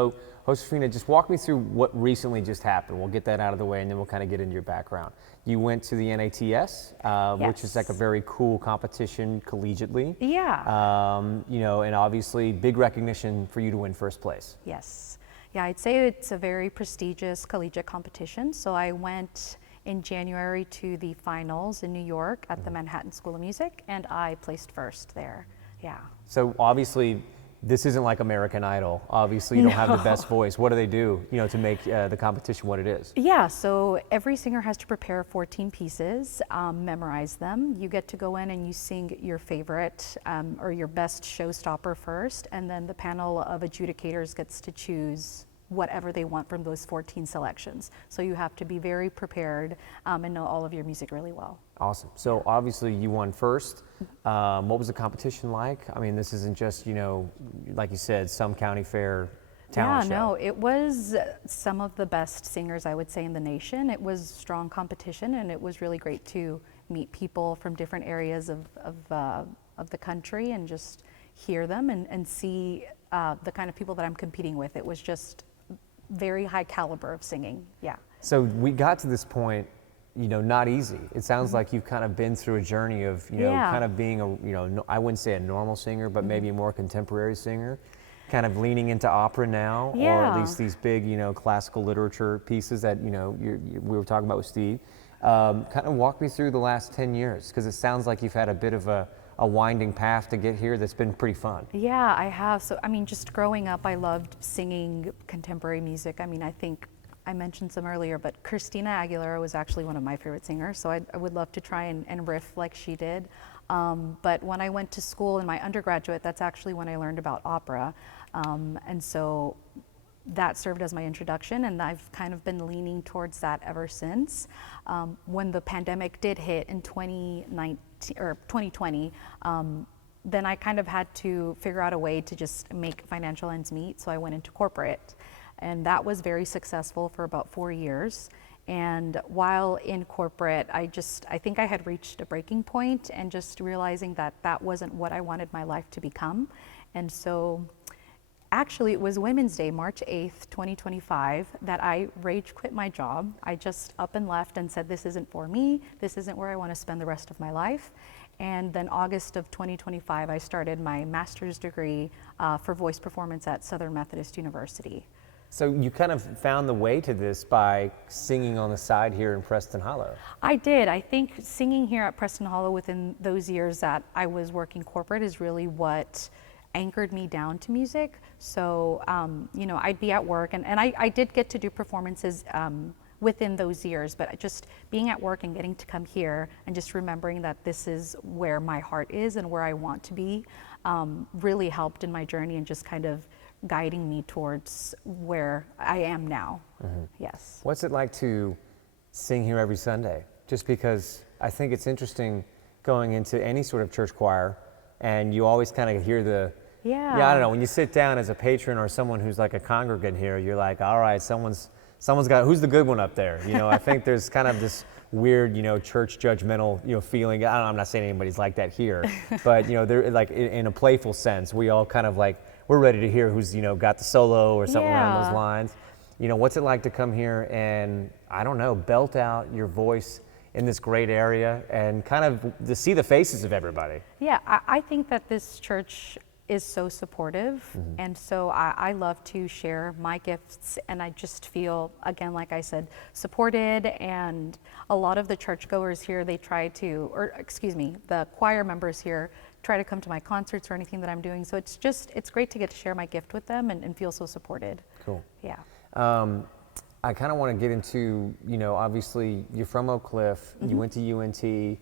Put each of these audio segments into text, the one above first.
So, Josefina, just walk me through what recently just happened. We'll get that out of the way, and then we'll kind of get into your background. You went to the NATS, which is like a very cool competition collegiately. Yeah. And obviously big recognition for you to win first place. Yes. Yeah, I'd say it's a very prestigious collegiate competition. So I went in January to the finals in New York at the Manhattan School of Music, and I placed first there. Yeah. So obviously, this isn't like American Idol. Obviously, you don't have the best voice. What do they do, to make the competition what it is? Yeah, so every singer has to prepare 14 pieces, memorize them. You get to go in and you sing your favorite or your best showstopper first, and then the panel of adjudicators gets to choose whatever they want from those 14 selections. So you have to be very prepared and know all of your music really well. Awesome. So obviously you won first. What was the competition like? I mean, this isn't just, like you said, some county fair talent show. Yeah, no, it was some of the best singers, I would say, in the nation. It was strong competition, and it was really great to meet people from different areas of the country and just hear them and see the kind of people that I'm competing with. It was just very high caliber of singing. Yeah. So we got to this point, not easy. It sounds like you've kind of been through a journey of, kind of being I wouldn't say a normal singer, but maybe a more contemporary singer, kind of leaning into opera now, or at least these big, classical literature pieces that, we were talking about with Steve. Kind of walk me through the last 10 years, because it sounds like you've had a bit of a winding path to get here that's been pretty fun. Yeah, I have. So, just growing up, I loved singing contemporary music. I think I mentioned some earlier, but Christina Aguilera was actually one of my favorite singers, so I would love to try and riff like she did. But when I went to school in my undergraduate, that's actually when I learned about opera. And so that served as my introduction, and I've kind of been leaning towards that ever since. When the pandemic did hit in 2020, then I kind of had to figure out a way to just make financial ends meet, so I went into corporate. And that was very successful for about 4 years. And while in corporate, I think I had reached a breaking point and just realizing that that wasn't what I wanted my life to become. And so actually it was Women's Day, March 8th, 2025, that I rage quit my job. I just up and left and said, this isn't for me. This isn't where I want to spend the rest of my life. And then August of 2025, I started my master's degree for voice performance at Southern Methodist University. So you kind of found the way to this by singing on the side here in Preston Hollow. I did. I think singing here at Preston Hollow within those years that I was working corporate is really what anchored me down to music. So, I'd be at work, and I did get to do performances within those years, but just being at work and getting to come here and just remembering that this is where my heart is and where I want to be really helped in my journey and just kind of guiding me towards where I am now. Yes. What's it like to sing here every Sunday? Just because I think it's interesting going into any sort of church choir, and you always kind of hear I don't know, when you sit down as a patron or someone who's like a congregant here, you're like, all right, someone's got, who's the good one up there? I think there's kind of this weird, church judgmental, feeling. I don't know, I'm not saying anybody's like that here, but they're like in a playful sense, we all kind of like, we're ready to hear who's, got the solo or something around those lines. What's it like to come here and, I don't know, belt out your voice in this great area and kind of to see the faces of everybody? Yeah, I think that this church is so supportive, and so I love to share my gifts, and I just feel, again, like I said, supported. And a lot of the churchgoers here, the choir members here try to come to my concerts or anything that I'm doing, so it's great to get to share my gift with them and feel so supported. Cool. Yeah. I kind of want to get into, obviously you're from Oak Cliff, you went to UNT, you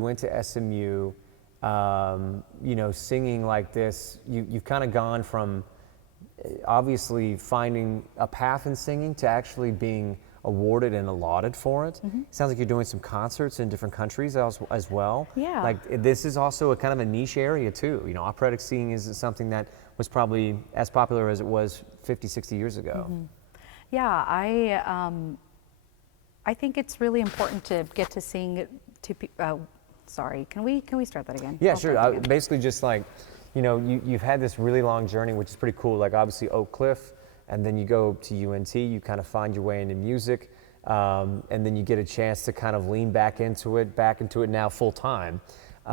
went to SMU, singing like this, you've kind of gone from obviously finding a path in singing to actually being awarded and lauded for it. Sounds like you're doing some concerts in different countries as well. Yeah. Like this is also a kind of a niche area too. Operatic singing is something that was probably as popular as it was 50, 60 years ago. Yeah, I think it's really important to get to sing to sorry, can we start that again? Yeah, sure. Basically just like, you know, you've had this really long journey, which is pretty cool. Like obviously Oak Cliff, and then you go to UNT, you kind of find your way into music, and then you get a chance to kind of lean back into it now full time. You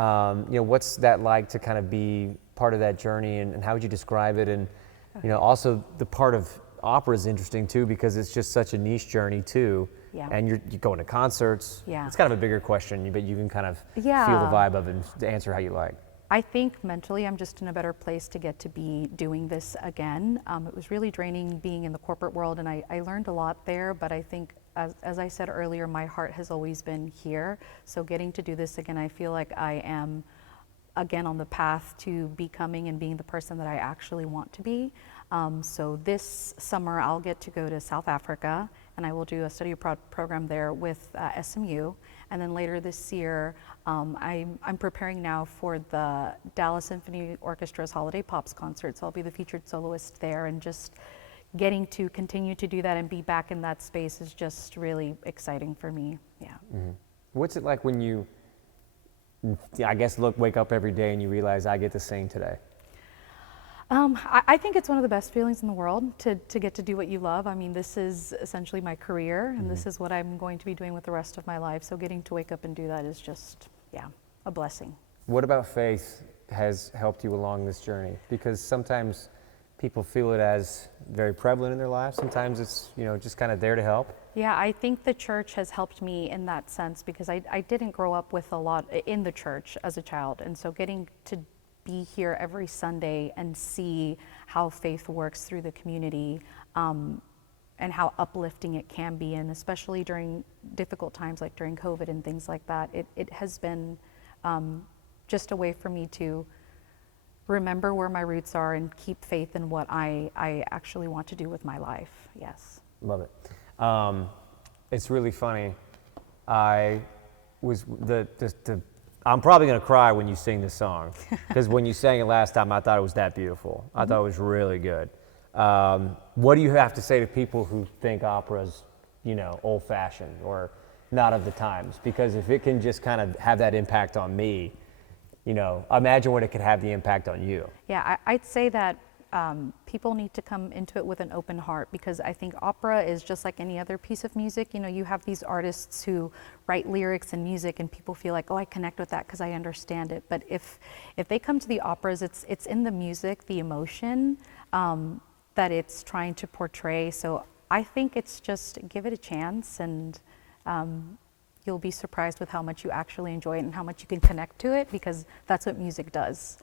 know, what's that like to kind of be part of that journey, and how would you describe it? And you know, also the part of opera is interesting too, because it's just such a niche journey too. Yeah. And you're going to concerts. Yeah. It's kind of a bigger question, but you can kind of feel the vibe of it and answer how you like. I think mentally I'm just in a better place to get to be doing this again. It was really draining being in the corporate world, and I learned a lot there, but I think, as I said earlier, my heart has always been here. So getting to do this again, I feel like I am again on the path to becoming and being the person that I actually want to be. So this summer I'll get to go to South Africa, and I will do a study program there with SMU. And then later this year, I'm preparing now for the Dallas Symphony Orchestra's Holiday Pops concert. So I'll be the featured soloist there, and just getting to continue to do that and be back in that space is just really exciting for me. Yeah. Mm-hmm. What's it like when you, I guess, wake up every day and you realize I get to sing today? I think it's one of the best feelings in the world to get to do what you love. I mean, this is essentially my career, and this is what I'm going to be doing with the rest of my life. So getting to wake up and do that is just, yeah, a blessing. What about faith has helped you along this journey? Because sometimes people feel it as very prevalent in their lives. Sometimes it's, you know, just kind of there to help. Yeah, I think the church has helped me in that sense, because I didn't grow up with a lot in the church as a child. And so getting to be here every Sunday and see how faith works through the community, and how uplifting it can be, and especially during difficult times like during COVID and things like that, it has been just a way for me to remember where my roots are and keep faith in what I actually want to do with my life. Yes. Love it. It's really funny. I was I'm probably going to cry when you sing this song, because when you sang it last time, I thought it was that beautiful. I thought it was really good. What do you have to say to people who think opera's, you know, old-fashioned or not of the times? Because if it can just kind of have that impact on me, you know, imagine what it could have the impact on you. Yeah, I'd say that people need to come into it with an open heart, because I think opera is just like any other piece of music. You know, you have these artists who write lyrics and music, and people feel like, oh, I connect with that because I understand it. But if they come to the operas, it's in the music, the emotion that it's trying to portray. So I think it's just give it a chance, and you'll be surprised with how much you actually enjoy it and how much you can connect to it, because that's what music does.